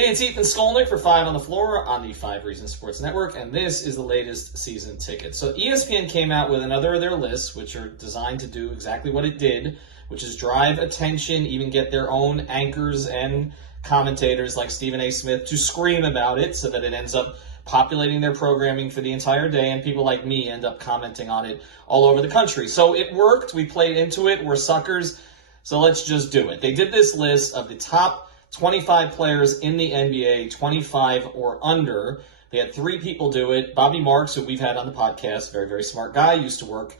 Hey, it's Ethan Skolnick for 5 on the Floor on the 5 Reasons Sports Network, and this is the latest season ticket. So ESPN came out with another of their lists, which are designed to do exactly what it did, which is drive attention, even get their own anchors and commentators like Stephen A. Smith to scream about it so that it ends up populating their programming for the entire day, and people like me end up commenting on it all over the country. So it worked. We played into it. We're suckers. So let's just do it. They did this list of the top 25 players in the NBA, 25 or under. They had 3 people do it. Bobby Marks, who we've had on the podcast, very, very smart guy, used to work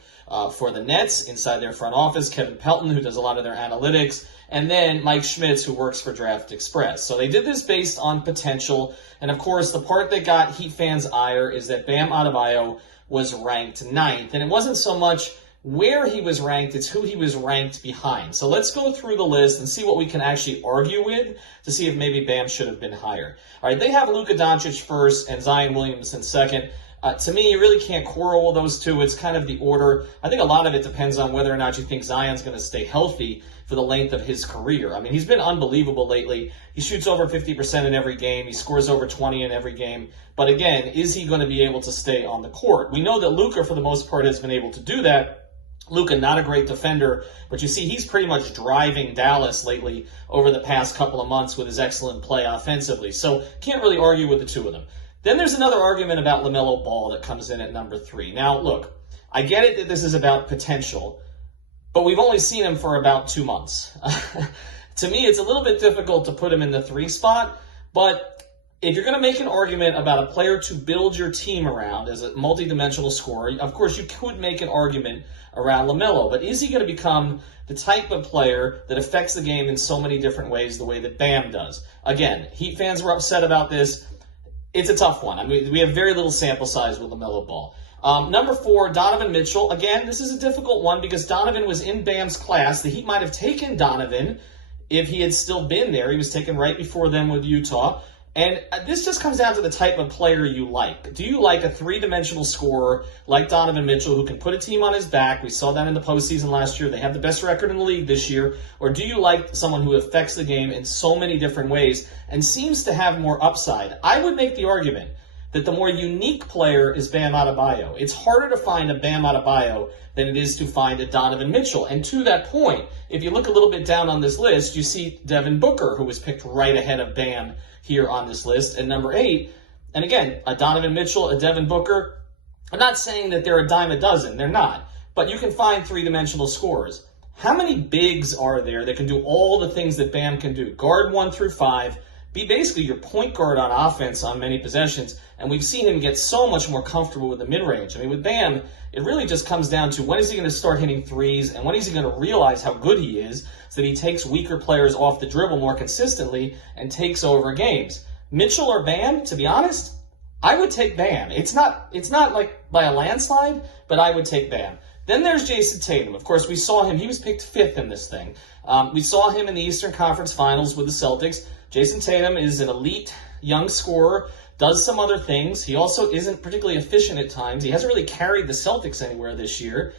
for the Nets inside their front office. Kevin Pelton, who does a lot of their analytics. And then Mike Schmitz, who works for Draft Express. So they did this based on potential. And, of course, the part that got Heat fans' ire is that Bam Adebayo was ranked 9th. And it wasn't so much where he was ranked, it's who he was ranked behind. So let's go through the list and see what we can actually argue with to see if maybe Bam should have been higher. All right, they have Luka Doncic first and Zion Williamson second. To me, you really can't quarrel with those two. It's kind of the order. I think a lot of it depends on whether or not you think Zion's going to stay healthy for the length of his career. I mean, he's been unbelievable lately. He shoots over 50% in every game. He scores over 20 in every game. But again, is he going to be able to stay on the court? We know that Luka, for the most part, has been able to do that. Luka, not a great defender, but you see he's pretty much driving Dallas lately over the past couple of months with his excellent play offensively. So can't really argue with the two of them. Then there's another argument about LaMelo Ball that comes in at number 3. Now, look, I get it that this is about potential, but we've only seen him for about 2 months. To me, it's a little bit difficult to put him in the 3 spot, but if you're going to make an argument about a player to build your team around as a multidimensional scorer, of course you could make an argument around LaMelo, but is he going to become the type of player that affects the game in so many different ways the way that Bam does? Again, Heat fans were upset about this. It's a tough one. I mean, we have very little sample size with LaMelo Ball. Number 4, Donovan Mitchell. Again, this is a difficult one because Donovan was in Bam's class. The Heat might have taken Donovan if he had still been there. He was taken right before them with Utah. And this just comes down to the type of player you like. Do you like a 3-dimensional scorer like Donovan Mitchell who can put a team on his back? We saw that in the postseason last year. They have the best record in the league this year. Or do you like someone who affects the game in so many different ways and seems to have more upside? I would make the argument that the more unique player is Bam Adebayo. It's harder to find a Bam Adebayo than it is to find a Donovan Mitchell. And to that point, if you look a little bit down on this list, you see Devin Booker, who was picked right ahead of Bam here on this list at number 8. And again, a Donovan Mitchell, a Devin Booker. I'm not saying that they're a dime a dozen. They're not. But you can find 3-dimensional scorers. How many bigs are there that can do all the things that Bam can do? Guard 1 through 5. Be basically your point guard on offense on many possessions. And we've seen him get so much more comfortable with the mid-range. I mean, with Bam, it really just comes down to when is he going to start hitting threes and when is he going to realize how good he is so that he takes weaker players off the dribble more consistently and takes over games. Mitchell or Bam, to be honest, I would take Bam. It's not like by a landslide, but I would take Bam. Then there's Jason Tatum. Of course, we saw him. He was picked 5th in this thing. We saw him in the Eastern Conference Finals with the Celtics. Jason Tatum is an elite young scorer, does some other things. He also isn't particularly efficient at times. He hasn't really carried the Celtics anywhere this year.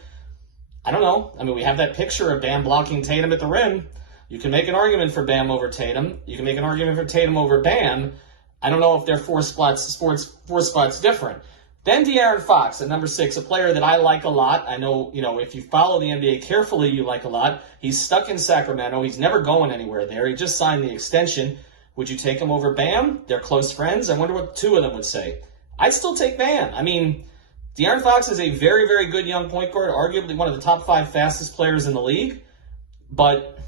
I don't know. I mean, we have that picture of Bam blocking Tatum at the rim. You can make an argument for Bam over Tatum. You can make an argument for Tatum over Bam. I don't know if they're 4 spots different. Then De'Aaron Fox at number 6, a player that I like a lot. I know, if you follow the NBA carefully, you like a lot. He's stuck in Sacramento. He's never going anywhere there. He just signed the extension. Would you take him over Bam? They're close friends. I wonder what the 2 of them would say. I'd still take Bam. I mean, De'Aaron Fox is a very, very good young point guard, arguably one of the top 5 fastest players in the league. But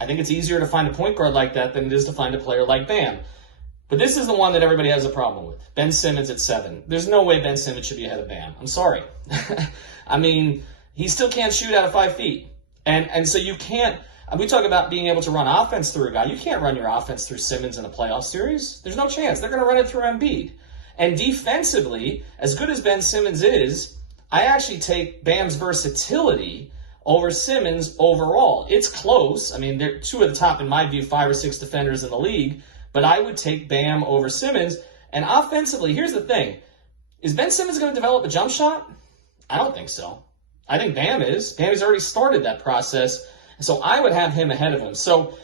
I think it's easier to find a point guard like that than it is to find a player like Bam. But this is the one that everybody has a problem with. Ben Simmons at 7. There's no way Ben Simmons should be ahead of Bam. I'm sorry. I mean, he still can't shoot out of 5 feet. And so you can't, we talk about being able to run offense through a guy. You can't run your offense through Simmons in a playoff series. There's no chance. They're going to run it through Embiid. And defensively, as good as Ben Simmons is, I actually take Bam's versatility over Simmons overall. It's close. I mean, they're 2 of the top, in my view, 5 or 6 defenders in the league. But I would take Bam over Simmons. And offensively, here's the thing. Is Ben Simmons going to develop a jump shot? I don't think so. I think Bam is. Bam has already started that process. So I would have him ahead of him. So,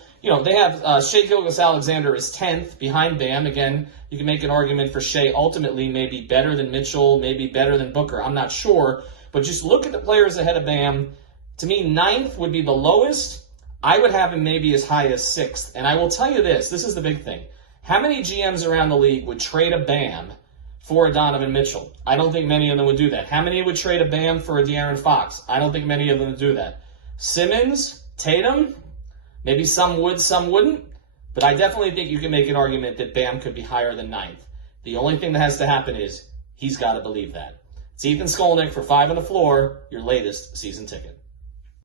they have Shea Gilgeous-Alexander is 10th behind Bam. Again, you can make an argument for Shea ultimately maybe better than Mitchell, maybe better than Booker. I'm not sure. But just look at the players ahead of Bam. To me, 9th would be the lowest. I would have him maybe as high as 6th. And I will tell you this is the big thing. How many GMs around the league would trade a Bam for a Donovan Mitchell? I don't think many of them would do that. How many would trade a Bam for a De'Aaron Fox? I don't think many of them would do that. Simmons, Tatum, maybe some would, some wouldn't. But I definitely think you can make an argument that Bam could be higher than 9th. The only thing that has to happen is he's got to believe that. It's Ethan Skolnick for 5 on the Floor, your latest season ticket.